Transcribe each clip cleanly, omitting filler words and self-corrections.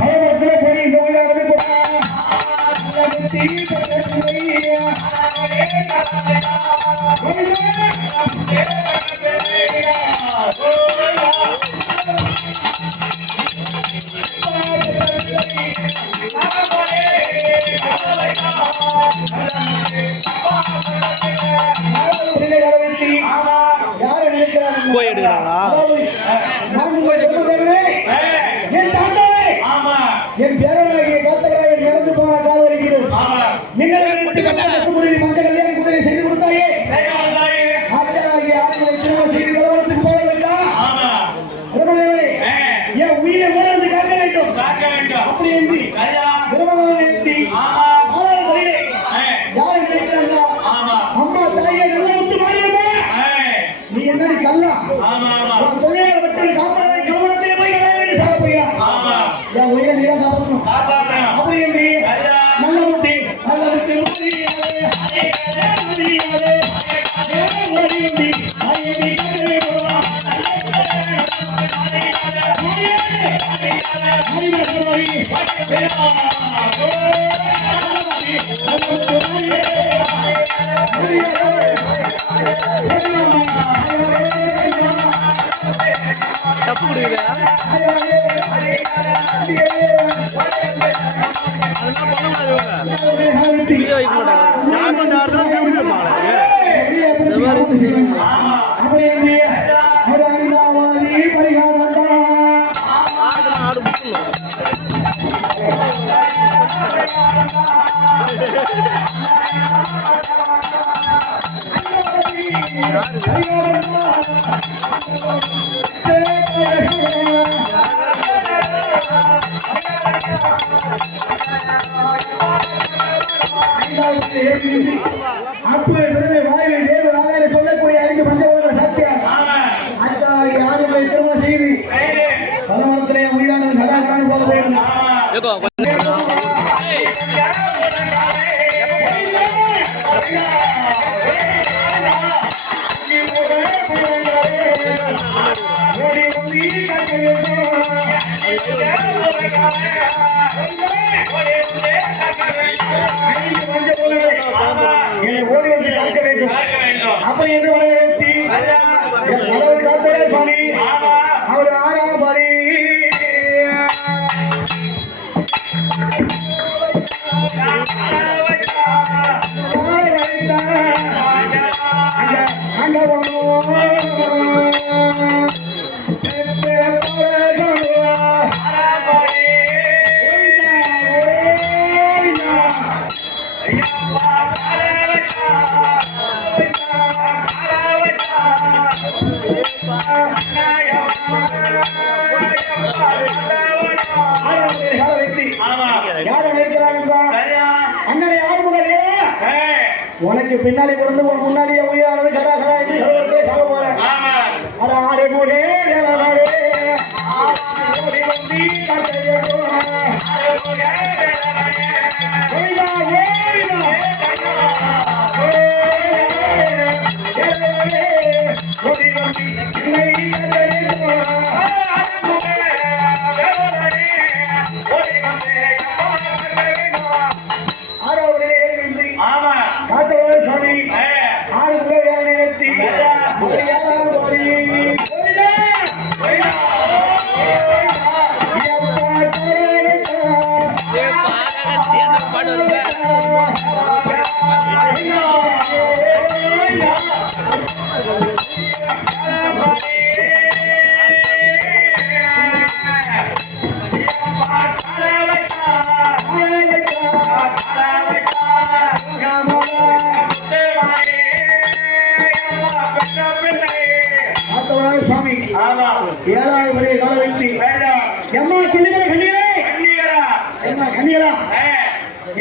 கலவரத்துல போய் இந்த ஊர்ல வந்து போய் எடுக்கிறாங்களா? என் பேரனாகிய காத்தவராக நடந்து போன கால வரைக்கும் மஞ்சள் கல்யாண குதிரை செய்து கொடுத்தாயே ஆச்சாராகிய ஆண்களை திருமணம் செய்து கலவரத்துக்கு போக வேண்டாம். என் உயிரை உணர்ந்து காக்க வேண்டும். அப்படி என்று திருமணம் நிறுத்தி யாரை நினைக்கிறாங்களா? அம்மா தாயே நல்ல முத்து மாறியம்மா, நீ என்னடி கல்லா பிள்ளையார பற்றி காத்தவரை கலவரத்திலே போய் கல்யாணம் சாக போகிறா. என் உயிரை நீதான் காப்பாற்றணும். அப்படி என்று நல்ல முத்தி தப்பு கொடுக்குற அதெல்லாம் பண்ண முடியாது. வீடியோ வைக்க மாட்டாங்க. சாமந்த ஆடுறதும் பேமெண்ட் வைப்பாங்களே. ஆடு முட்டணும். சொல்லக்கூடிய அறிக்கை பஞ்சபூத சாட்சியார் ஆச்சாரிய ஆதிகளை திருமணம் செய்து கலவரத்திலே உயிரானது கதாகாரம் போக வேண்டும். ஓடி வந்து காக்க வேண்டும். அப்படி என்று வளர்த்தி கடவுள் காத்தவரே சுவாமி அவர் ஆறாம் பாரி உனக்கு பின்னாடி பிறந்து உன் முன்னாடியே உயிரானது கராகரா என்று சொல்வதே சொல்ல போறேன். ஆறு மூடே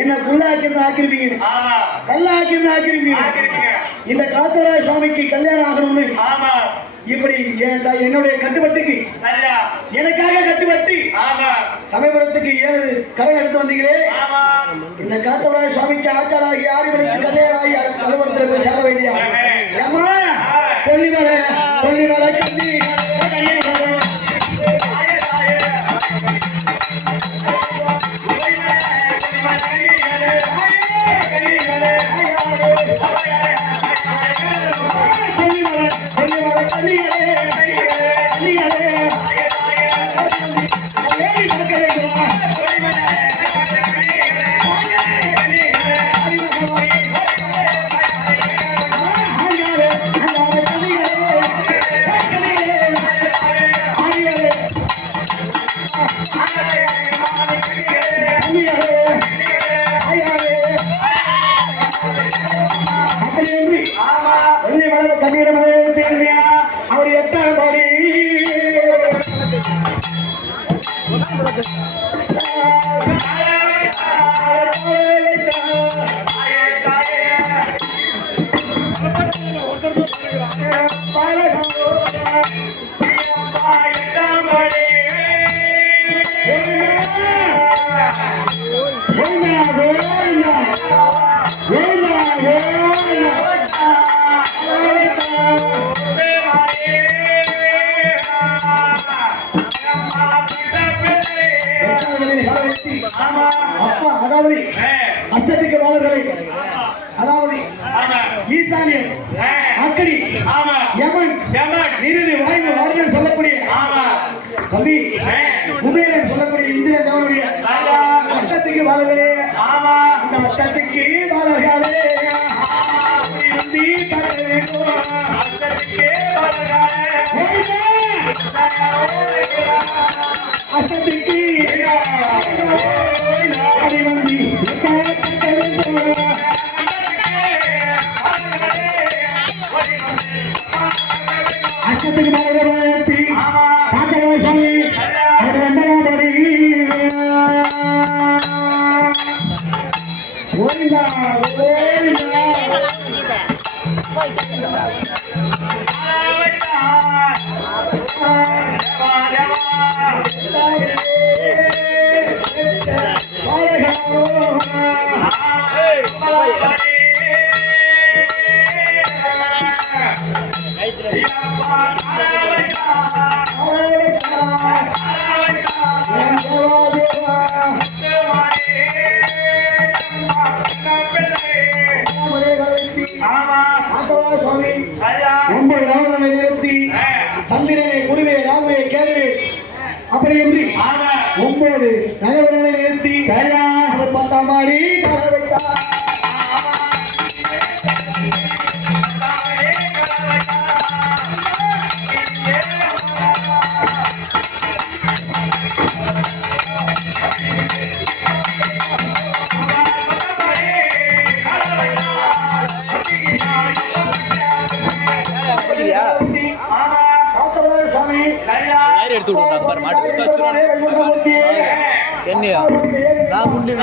என்ன குள்ளாக்கிருந்து ஆக்கிருப்பீங்க, கல்லாக்கிருந்து ஆக்கிருப்பீங்க. இந்த காத்தவராய சுவாமிக்கு கல்யாணம் ஆகணும்னு இப்படி என்னுடைய கட்டுப்பட்டுக்கு எனக்காக கட்டுப்பட்டு சமயபுரத்துக்கு 7 கரை எடுத்து வந்தீங்களே. இந்த காத்தவராய சுவாமிக்கு ஆச்சாராகி 6 மணிக்கு கல்யாணம் ஆகி கல்வரத்தில் போய் சேர வேண்டிய ஏமா கொல்லிமலை கொல்லிமலை கண்ணி அப்பா அதாவது அஷ்டதிக்கு பாலர்களை அதாவது ஈசானியன் அக்கடி யமன் நிருதி வாய்வு வாரியம் சொல்லக்கூடிய கவி குபேரன் சொல்லக்கூடிய இந்திர தேவனுடைய அஷ்டதிக்கு பாலர்களே அந்த அஷ்டதிக்கு பாலர்களே நந்தி தர வேண்டும் அஷ்டதிக்கு அஷ்டதிக்கு அடிவந்தி அஷ்டத்துக்கு பாலகி காத்தவா சாமி அவர் வந்தனாபடி ஓய்ந்தா சந்திரனை குருவே ராகுவே கேதுவே அப்படி என்று 9 நகரவர்களை நிறுத்தி அவர் பார்த்தா மாதிரி கால வைத்தார். எடுத்து விடுறாங்க மாட்டு என்னையா நான் முன்னே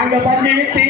அங்க பஞ்சு வித்தி